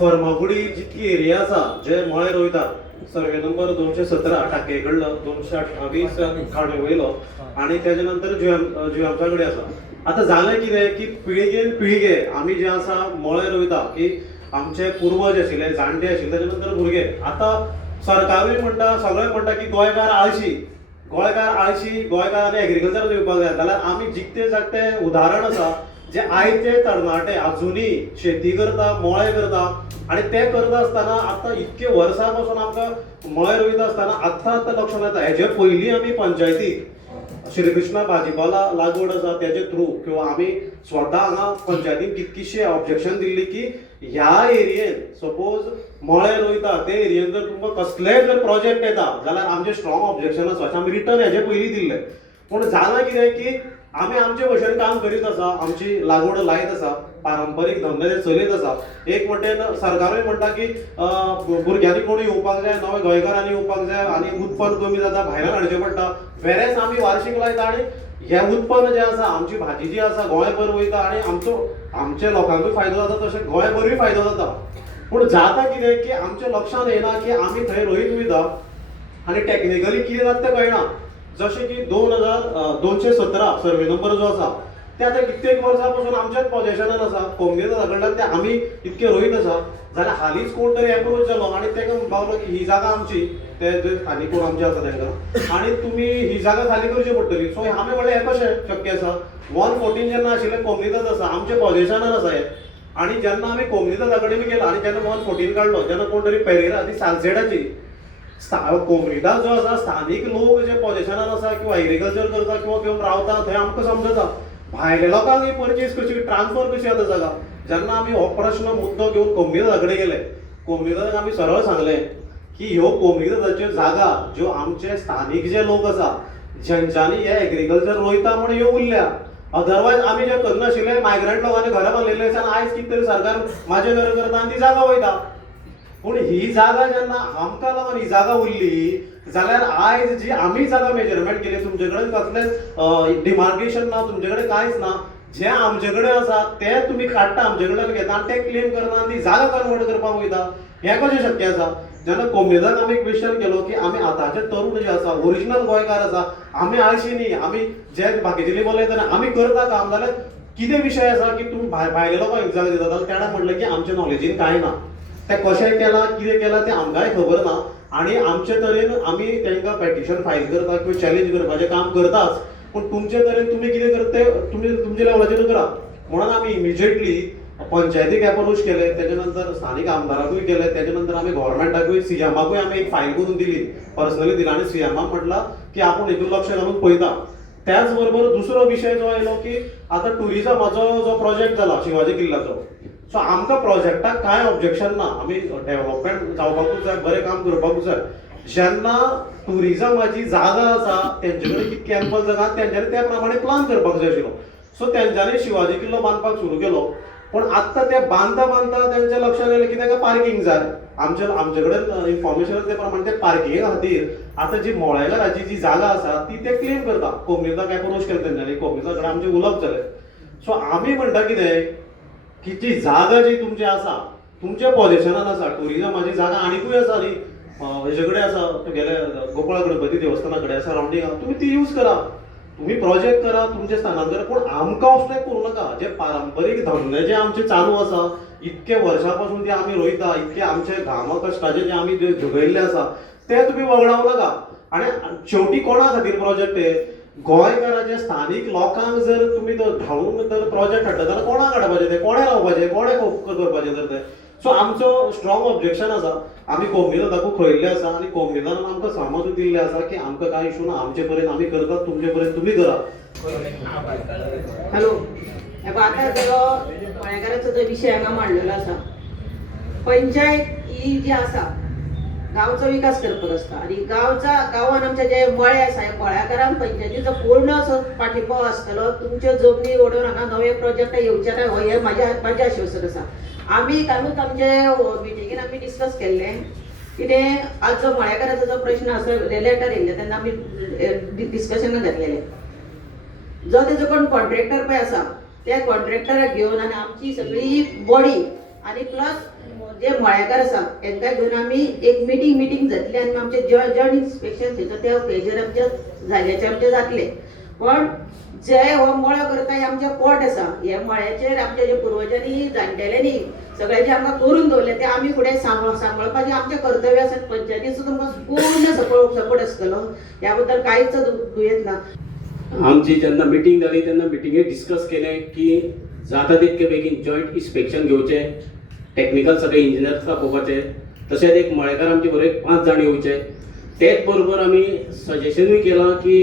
फर्मागुडी जितकी एरिया आसा जे मळे रोयतात, सर्वे नंबर 217 टाकेकडलो 228 खाडे वयलो आणि त्याच्या नंतर जुआमचा कडेन आसा. आता जालें कितें की पिळगेन पिळगे आमी जे आसा मळे रोयता की आमचे पूर्वज आशिल्ले, जाणटे आशिल्ले, त्याच्या नंतर भुरगे. आता सरकारूय म्हणटा, सगळे म्हणटा की गोंयकार आळशी, गोंयकारांनी एग्रीकल्चर येवपाक जाय. जाल्यार आमी जिखते जागते उदाहरण आसा जे आयचे तरणाटे अजुनी शेती करता, मळे करता आणि ते करता आसतना आता इतके वर्सां पासून आमकां मळे रोयता आसतना आत्तां लक्षांत येता. हेजे पयलीं आमी पंचायतीक श्रीकृष्णा भाजीपाला लागवड आसा त्याचे थ्रू किंवा आमी स्वता हांगा पंचायतीन कितकीशी ऑब्जेक्शन दिल्ली की ह्या एरियेन सपोज मळे रोयता ते एरियेन जर तुमकां कसलेय जर प्रोजेक्ट येता जाल्यार आमचे स्ट्रॉंग ऑब्जेक्शन आसा. अशें आमी रिटर्न हेजे पयलीं दिल्ले. पूण जालां कितें की आमी आमचे भशेन काम करीत आसा, आमची लागवड लायत आसा, पारंपारीक धंदे ते चलयत आसा. एक वटेन सरकारूय म्हणटा की भुरग्यांनी कोण येवपाक जाय, नवे गोंयकारांनी येवपाक जाय आनी उत्पन्न कमी जाता, भायल्यान हाडचें पडटा. वेरेस आमी वार्षिक लायता आनी हें उत्पन्न जें आसा, आमची भाजी जी आसा गोंयभर वयता आनी आमच्या लोकांकूय फायदो जाता तशें गोंयभरूय फायदो जाता. पूण जाता कितें की आमच्या लक्षांत येना की आमी थंय रोयत वयता आनी टॅक्निकली कितें जाता तें कळना. जशें की 217 सर्वे नंबर जो आसा ते आतां कित्येक वर्सां पासून आमच्याच पोजेशनान आसा, कोमनिदादा कडल्यान ते आमी इतके रोयत आसा. जाल्यार हालींच कोण तरी एप्रोच जालो आनी ताका म्हणपाक की ही जागा आमची, ते जे स्थानीक कोण आमचे आसा तांकां, आनी तुमी ही जागा खाली करची पडटली. सो आमी म्हणलें हें कशें शक्य आसा. 114 जेन्ना आशिल्लें कोमनिदाद आसा आमच्या पोजेशनान आसा हें. आनी जेन्ना आमी कोमनिदादा कडेन गेला आनी जेन्ना 114 काडलो, जेन्ना कोण तरी पेरेरा ती सालसेडाची कोमनिदा जो आसा स्थानीक लोक जे पोजेशनान आसा किंवा एग्रीकल्चर करता किंवा घेवन रावता थंय आमकां समजता भायल्या लोकांक ही परचेस कशी ट्रान्सफर कशी जाता जागा. जेन्ना आमी हो प्रश्न मुद्दो घेवन कोमनिदादा कडेन गेले, कोमनिदादाक आमी सरळ सांगलें की ह्यो कोमनिदादाच्यो जागा ज्यो आमचे स्थानीक जे लोक आसा ज्यांच्यांनी हे एग्रीकल्चर रोयता म्हणून ह्यो उरल्या. अदरवायज आमी जे करनाशिल्ले मायग्रंट लोकांनी घरां बांदलेली आसा आयज कितें तरी सरकार म्हाजें घर करता आनी ती जागा वयता. पूण ही जागा जेन्ना आमकां लागून ही जागा उरली जाल्यार आयज जी आमी जागा मेजरमेंट केली, तुमचे कडेन कसलेंच डिमार्केशन ना, तुमचे कडेन कांयच ना, जे आमचे कडेन आसा ते तुमी काडटा आमचे कडल्यान घेता आनी ते क्लेम करना आनी ती जागा कन्वर्ट करपाक वयता. हें कशें शक्य आसा. जेन्ना कोमनिदाक आमी क्वेश्चन केलो की आमी आतांचे तरूण जे आसा ओरिजिनल गोंयकार आसा, आमी आळशी न्ही, आमी जे बाकीचे लेबल येता आमी करता काम, जाल्यार कितें विशय आसा की तुमी भायल्या लोकांक एक जागा दिता. तेणें म्हणलें की आमच्या नॉलेजीन कांय ना, ते कशें केलां कितें केलां तें आमकांय खबर ना आनी आमचे तरेन आमी तांकां पेटिशन फायल करता किंवा चॅलेंज करपाचें काम करताच. पूण तुमचे तरेन तुमी कितें करता तें तुमी तुमच्या लेवलाचेर करा म्हणून आमी इमिजिएटली पंचायतीक एप्रोच केले, त्याच्या नंतर स्थानीक आमदाराकूय केले, त्याच्या नंतर आमी गव्हर्मेंटाकूय सीएमाकूय आमी एक फायल करून दिली, पर्सनली दिली आनी सीएमाक म्हटलां की आपूण हेतून लक्ष घालून पळयता. त्याच बरोबर दुसरो विशय जो आयलो की आतां टुरिजमाचो जो प्रोजेक्ट जाला शिवाजी किल्ल्याचो, सो आमकां प्रोजेक्टाक कांय ऑब्जेक्शन ना, आमी डेव्हलपमेंट जावपाकूच जाय, बरें काम करपाकूच जाय. जेन्ना टुरिजमाची जागा आसा तेंचे कडेन कितकी एम्पल जागा तेंच्यांनी त्या प्रमाणे प्लान करपाक जाय आशिल्लो. सो तेंच्यांनी शिवाजी किल्लो बांदपाक सुरू केलो. पूण आत्तां ते बांदता तेंच्या लक्षांत येयलें की ताका पार्किंग जाय. आमचे कडेन इन्फॉर्मेशन ते प्रमाणे ते पार्किंगे खातीर आतां जी मळेकाराची जी जागा आसा ती ते क्लेम करता. कोमनिदाक एप्रोच केलें तेंच्यांनी, कोमनिदा कडेन आमचें उलोवप जालें. सो आमी म्हणटा कितें की जी जागा जी तुमची आसा तुमच्या पोजिशनान आसा, टुरिजमाची जागा आनीकूय आसा न्ही, हेजे कडेन आसा तुगेले गोकुळा गणपती देवस्थाना कडेन आसा रावंडिंगा, तुमी ती यूज करा, तुम्ही प्रोजेक्ट करा तुमचे स्थानांतर. पूण आमकां ऑब्स्ट्रॅक्ट करूं नाका. जे पारंपारीक धंदे जे आमचे चालू आसा इतके वर्सां पासून ते आमी रोयता, इतके आमचे घामा कश्टाचे जे आमी झगयल्ले आसा ते तुमी वगडावं नाका. आनी शेवटी कोणा खातीर प्रोजेक्ट हे गोंयकाराचे स्थानीक लोकांक जर तुमी धांवून जर प्रोजेक्ट हाडटा जाल्यार कोणाक हाडपाचे, ते कोणे रावपाचे, कोणे करपाचे तर ते. सो आमचो स्ट्रॉंग ऑब्जेक्शन आसा. आमी कोमनिदादाकूय खयल्ले आसा आनी कोमनिदादान आमकां समजून दिल्ले आसा की आमकां कांय इशू ना, आमचे पर्यंत आमी करतात, तुमचे पर्यंत तुमी करा. हॅलो, आता जो गोंयकाराचो जो विशय हांगा मांडलेलो आसा, पंचायत ही जी आसा गांवचो विकास करपाक आसता आनी गांवान आमचे जे मळे आसा ह्या मळ्याकारांक पंचायतीचो पूर्ण असो पाठिंबो आसतलो. तुमच्यो जमनी ओडून हांगा नवे प्रोजेक्ट येवचे ना हे म्हाजें आश्वासन आसा. आमी कालूच आमचे मिटिंगेन आमी डिस्कस केल्लें कितें आज जो मळेकाराचो जो प्रश्न आसा लेटर येयल्ले तेन्ना आमी डिस्कशनाक घातलेले. जो तेजो कोण कॉन्ट्रॅक्टर पळय आसा त्या कॉन्ट्रॅक्टराक घेवन आनी आमची सगळी बॉडी आनी प्लस जे मळ्याकार आसा तांकां घेवन आमी एक मिटींग जातली आनी आमचे जॉयंट इन्स्पेक्शन थंयसर त्या पेजर आमच्या जाग्याचेर आमचे जातले. पण जे हो मळो करता हे आमचे पोट आसा, हे मळ्याचेर आमच्या जे पुर्वजांनी जाणटेल्यांनी सगळे जे आमकां करून दवरले ते आमी फुडें सांबाळपाचें आमचें कर्तव्य आसा. पंचायतीचो तुमकां पूर्ण सपोर्ट आसतलो, ह्या बद्दल कांयच दुयेंत ना. आमची जेन्ना मिटींग जाली तेन्ना मिटींगेक डिस्कस केलें की जाता तितके बेगीन जॉयंट इन्स्पेक्शन घेवचें, टेक्निकल सगळे इंजिनियर्स दाखोवपाचे, तशेंच एक मळेकार आमचे बरोबर 5 जाण येवचे. तेच बरोबर आमी सजेशनूय केलां की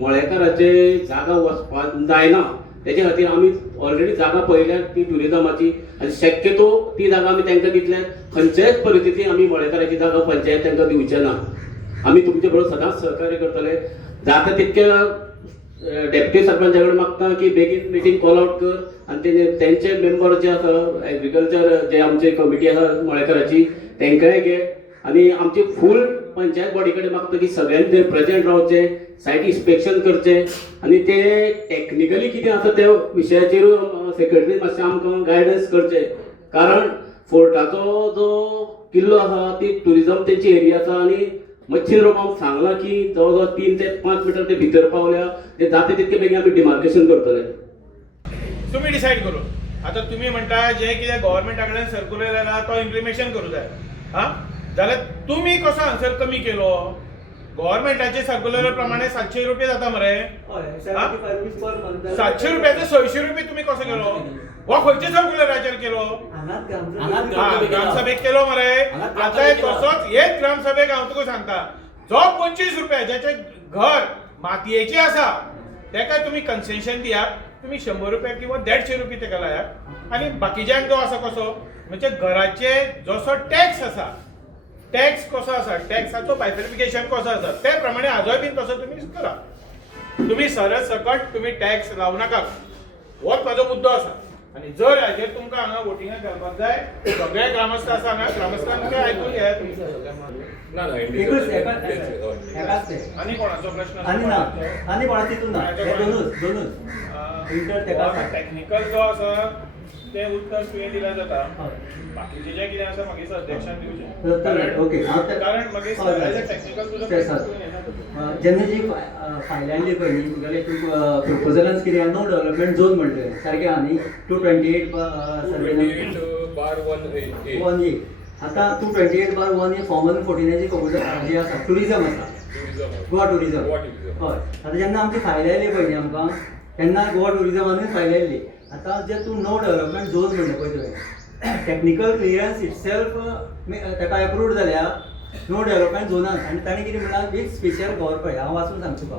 मळेकाराचे जागा वचपाक जायना, तेच्या खातीर आमी ऑलरेडी जागा पळयल्यात ती ट्युरिजमाची आनी शक्यतो ती जागा आमी तांकां दितल्यात. खंयच्याच परिस्थितीन आमी मळेकाराची जागा पंचायत तांकां दिवचे ना. आमी तुमचे बरोबर सदांच सहकार्य करतले. जाता तितके डेप्युटी सरपंचा कडेन मागता की बेगीन मिटींग कॉल आउट कर आनी तेंचे मेंबर जे आसा एग्रीकल्चर जे आमची कमिटी आसा मळेकाराची तांकांय घे आनी आमची फूल पंचायत बॉडी कडेन मागता की सगळ्यांनी थंय प्रेजेंट रावचे, सायट इन्स्पेक्शन करचे आनी ते टेक्निकली कितें आसा त्या विशयाचेर सेक्रेटरी मातशें आमकां गायडन्स करचे. कारण फोर्टाचो जो किल्लो आसा ती ट्युरिजम तेची एरिया आसा आनी मच्छीन रोमांक सांगलां की जवळ 3 ते 5 मिटर ते भितर पावल्या ते जाता तितके बेगीन आमी डिमार्केशन करतले. तुम्ही डिसाईड करू. आता तुम्ही म्हणता जे कितें गव्हर्नमेंटा कडल्यान सर्क्युलर आयला तो इम्प्लिमेंटेशन करूं जाय, हा जाल्यार तुम्ही कसो हांगसर कमी केलो? गव्हर्नमेंटाचे सर्क्युलर प्रमाणे 700 रुपये जाता मरे. 700 रुपयाचे 600 रुपये तुम्ही कसो केलो? हो खंयच्या सर्क्युलराचेर केलो? ग्रामसभेक केलो मरे. आता तसोच हेच ग्रामसभेक हांव तुका सांगता, जो 25 रुपये ज्याचे घर मातयेचे आसा तेका तुम्ही कन्सेशन दियात. तुम्ही 100 रुपये किंवा 150 रुपये तेका लायात आनी बाकीच्यांक जो आसा कसो म्हणजे घराचे जसो टॅक्स आसा, टॅक्स कसो आसा, टॅक्साचो बायफिकेशन कसो आसा ते प्रमाणे हाजोय बीन तसो तुम्ही करा. तुम्ही सरळ सकट तुम्ही टॅक्स लावू नाका, होच म्हाजो मुद्दो आसा. आणि जर हाजेर तुमकां हांगा वोटिंगाक घालपाक जाय सगळे ग्रामस्थ आसा हांगा ग्रामस्थांक आयकून घेयात. ना ना आनी कोणाचो प्रश्न आणि कोणा तितून ना दोनूच टेक्निकल जो आसा ते उत्तर तुवें दिल्यार जाता. बाकीचे जे कितें आसा मागीर अध्यक्षान दिवचें. कारण मागीर टेक्निकल तुजो जेन्ना जी फायल हाडली पळय न्ही जाल्यार प्रपोजलान कितें नो डेव्हलपमेंट झोन म्हणटलें सारकें आहा न्ही 228 1A. आतां 228/1A फॉर्मल 14 प्रपोजल जे आसा टुरिजम आसा, गोवा टुरिजम. हय, आतां जेन्ना आमची फायल आयली पळय न्ही आमकां तेन्ना गोवा टुरिजमानूय फायल आयली. आतां जे तूं नो डेव्हलपमेंट झोन म्हणटा पळय तुवें टेक्निकल क्लियरन्स इटसेल्फ ताका एप्रूव्ड जाल्या नो डेव्हलपमेंट झोनान आनी ताणें कितें म्हणलां वीथ स्पेशल गव्हर पळय हांव वाचून सांगता तुका.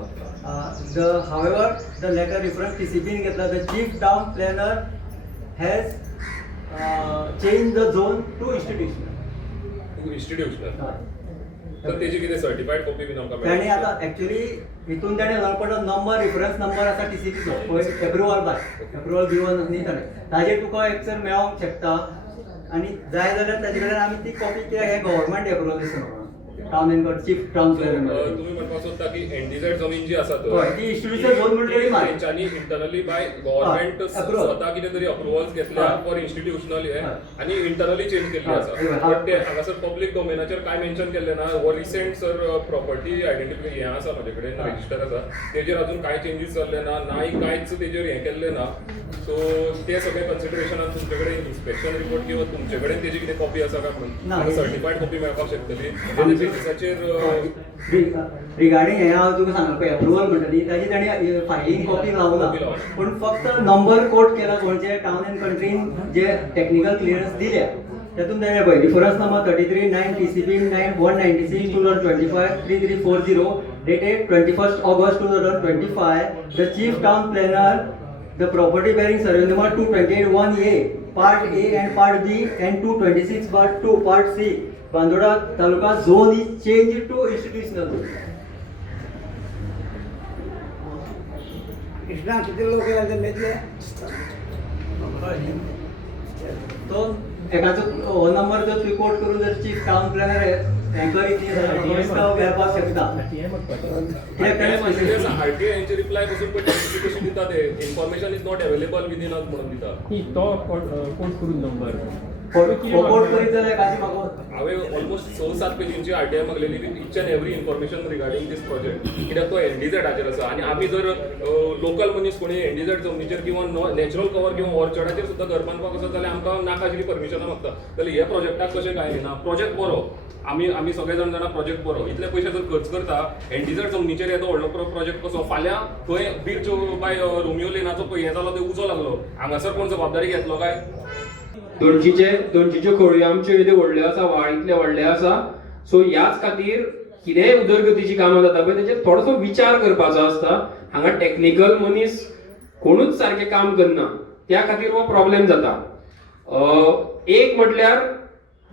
हावेवर द लेटर रेफरन्स TCPन घेतला the chief town planner has change the zone to institutional. तर तेजी कितें सर्टिफाईड कॉपी बीन आमकां ताणें आतां एक्चुअली हितून ताणें लागपडो नंबर रेफरन्स नंबर आसा TCPचो पळय एप्रुवल दिवन न्ही ताणें ताजेर तुका एकसर मेळोंक शकता आनी जाय जाल्यार ताजे कडेन आमी ती कॉपी कित्याक हे गव्हर्नमेंट एप्रुवल दिसता town and chief town planner. तुम्ही म्हणपाक सोदता की NDZ जमीन जी आसा हय ती इन्स्टिट्यूशनल झोन म्हणटली माय तेंच्यांनी इंटरनली बाय गव्हर्नमेंट स्वता कितें तरी अप्रुवल्स घेतल्या फॉर इन्स्टिट्यूशनल हे आनी इंटरनली चेंज केल्ली आसा. बट ते हांगासर पब्लीक डोमेनाचेर काय मेन्शन केल्लें ना. हो रिसेंट सर प्रॉपर्टी आयडेंटिफिकेशन हें आसा म्हाजे कडेन रजिस्टर आसा तेजेर अजून कांय चेंजीस जाल्ले ना कांयच तेजेर हें केल्लें ना. सो ते सगळे कन्सिडरेशनान तुमचे कडेन इन्स्पेक्शन रिपोर्ट किंवा तुमचे कडेन तेजी कितें कॉपी आसा काय म्हणून सर्टिफाईड कॉपी मेळपाक शकतली. रिगार्डिंग हे हांव तुका सांगला पळय एप्रुवल म्हणटली ताजी ताणी फायलींग कॉपी लावना पूण फक्त नंबर कोट केला कोणचे टावन एंड कंट्रीन जे टेक्निकल क्लियरन्स दिल्या तातूंत ताणें पळय reference number 33/9 TCP 196/2025 3340 dated 21st August 2025. The chief town planner, the property bearing survey number 228/1A part A and part B and 226/2 part C Bandora taluka zone is change to institutional. Krishna किती लोक तो एकाचो हो number जर report करून जर chief town planar enquiry घेवपाक शकता. RTI यांचे रिप्लाय पासून पण कशी दिता ते information is not available within us म्हणून दिता. तो कोड करून नंबर सपोर्ट करीत जाल्यार काशी म्हाका हांवें ऑलमोस्ट 6-7 पेजींची आरटीआय मागलेली each and every information regarding this project, कित्याक तो एनडीझेडाचेर आसा आनी आमी जर लोकल मनीस कोणी एनडीझेड जमनीचेर किंवा नॅचरल कवर किंवा ऑर्चर्डाचेर सुद्दां घर बांदपाक आसा जाल्यार आमकां नाका आशिल्ली परमिशनां मागता, जाल्यार ह्या प्रोजेक्टाक कशें काय ना. प्रोजेक्ट बरो, आमी सगळे जाण जाणा प्रोजेक्ट बरो, इतले पयशे जर खर्च करता एनडीझेड जमनीचेर येतो व्हडलो प्रोजेक्ट कसो, फाल्यां खंय बीच बाय रोमियो लेनाचो पळय हें जालो ते उजो लागलो, हांगासर कोण जबाबदारी घेतलो काय? दोनशीच्यो खोळयो आमच्यो येद्यो व्हडल्यो आसा, व्हाळ व्हडले आसा. सो ह्याच खातीर कितेंय उदरगतीची कामां जाता पळय तेचेर थोडोसो विचार करपाचो आसता. हांगा टेक्निकल मनीस कोणूच सारकें काम करना, त्या खातीर हो प्रॉब्लेम जाता. एक म्हटल्यार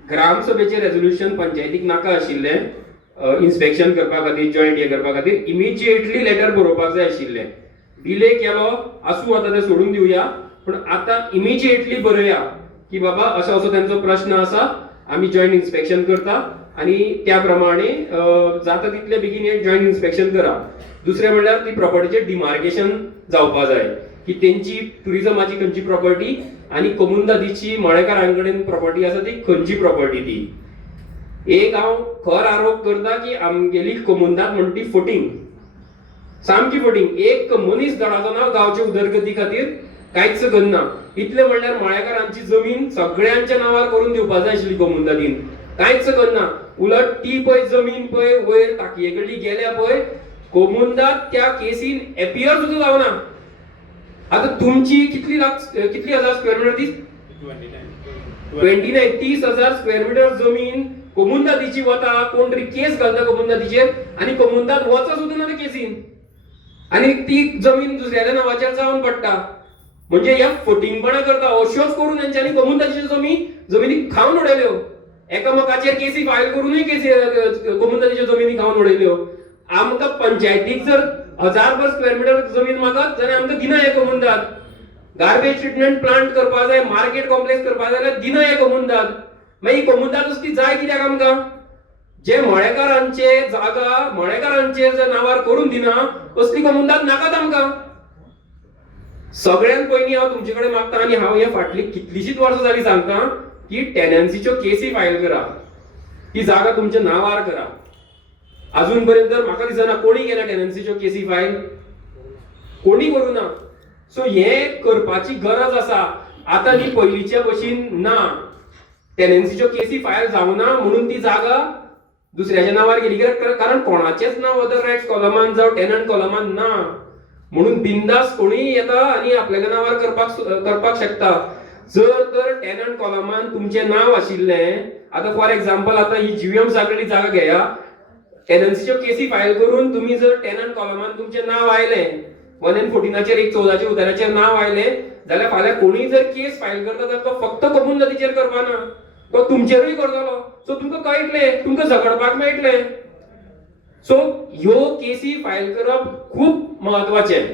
ग्रामसभेचें रेझोल्युशन पंचायतीक नाका आशिल्लें इन्स्पेक्शन करपा खातीर, जॉयंट हे करपा खातीर इमिजिएटली लेटर बरोवपाक जाय आशिल्लें. डिले केलो आसूं, आतां तें सोडून दिवया, पूण आतां इमिजिएटली बरया की बाबा असो असो त्यांचो प्रश्न आसा, आमी जॉयंट इन्स्पेक्शन करता आनी त्या प्रमाणे जाता तितले बेगीन एक जॉयंट इन्स्पेक्शन करा. दुसरें म्हणल्यार ती प्रॉपर्टीचें डिमार्केशन जावपा जाय की तेंची टुरिझमाची खंयची प्रॉपर्टी आनी कोमुंदादीची मळेकारां कडेन प्रॉपर्टी आसा ती खंयची प्रॉपर्टी ती. एक हांव खर आरोप करता की आमगेली कोमुंदाद म्हणटा ती फटींग, सामकी फटींग. एक मनीस धडाचो ना गांवचे उदरगती खातीर कांयच करना. इतले म्हणल्यार मळेकारांची जमीन सगळ्यांच्या नांवार करून दिवपाक जाय आशिल्ली कोमुंदादीन, कांयच करना. उलट ती पळय जमीन पळय वयर ताकये कडली गेल्या पळय, कोमुंदाद त्या केसीन एपियर सुद्दां जावना. आतां तुमची कितली हजार स्क्वेअर मिटर ती 29 30,000 स्क्वेअर मिटर जमीन कोमुंदादीची वता, कोण तरी केस घालता कोमुंदादीचेर आनी कोमुंदाद वच सुद्दां ना केसीन, आनी ती जमीन दुसऱ्याच्या नांवाचेर जावन पडटा. म्हणजे ह्या फटींगपणां करता. अश्योच करून तेंच्यांनी कोमुंदादीच्यो जमिनी खावन उडयल्यो, एकामेकाचेर केसी फायल करूनय कोमुंदादीच्यो जमिनी खावन उडयल्यो. आमकां पंचायतीक जर 1000 स्क्वेअर मिटर जमीन मागत जाल्यार आमकां दिना हे कोमुंदाद. गार्बेज ट्रिटमेंट प्लांट करपा जाय, मार्केट कॉम्प्लेक्स करपा जाय जाल्यार दिना हे कोमुंदाद. मागीर कोमुंदाद नुस्ती जाय कित्याक आमकां? जे मळेकारांचे जागा मळेकारांचे जर नांवार करून दिना असली कोमुंदाद नाकात आमकां. सगळ्यात पयलीं हांव तुमचे कडेन मागता आनी हांव हे फाटली कितलीशीच वर्सां जाली सांगता की टेनन्सीच्यो केसी फायल करा, ती जागा तुमच्या नांवार करा. अजून पर्यंत तर म्हाका दिसना कोणी केल्या टेनन्सीच्यो केसी फायल, कोणी करूना. सो हे करपाची गरज आसा. आतां ती पयलींच्या भशेन ना, टेनन्सीच्यो केसी फायल जावना म्हणून ती जागा दुसऱ्याच्या नांवार गेली, कारण कोणाचेच नांव अदर रायट्स कॉलमान जावं टेनंट कॉलमान ना, म्हणून बिंदास कोणीय येता आणि आपल्याच्या नांवार करपाक शकता. जर तर टेनंट कॉलमान तुमचें नांव आशिल्लें, आतां फॉर एक्झाम्पल आतां ही जीवीएम सारकेली जागा घेया, टेनन्सीच्यो केसी फायल करून तुम्ही जर टेनंट कॉलमान तुमचें नांव आयलें, 114 एक 14 उताराचेर नांव आयलें, जाल्यार फाल्यां कोणीय जर केस फायल करता जाल्यार तो फक्त कोमुंदादीचेर करपाना, तो तुमचेरूय करतलो. सो तुमकां कळटलें, तुमकां झगडपाक मेळटलें. सो ह्यो केसी फायल करप खूब महत्वाचें.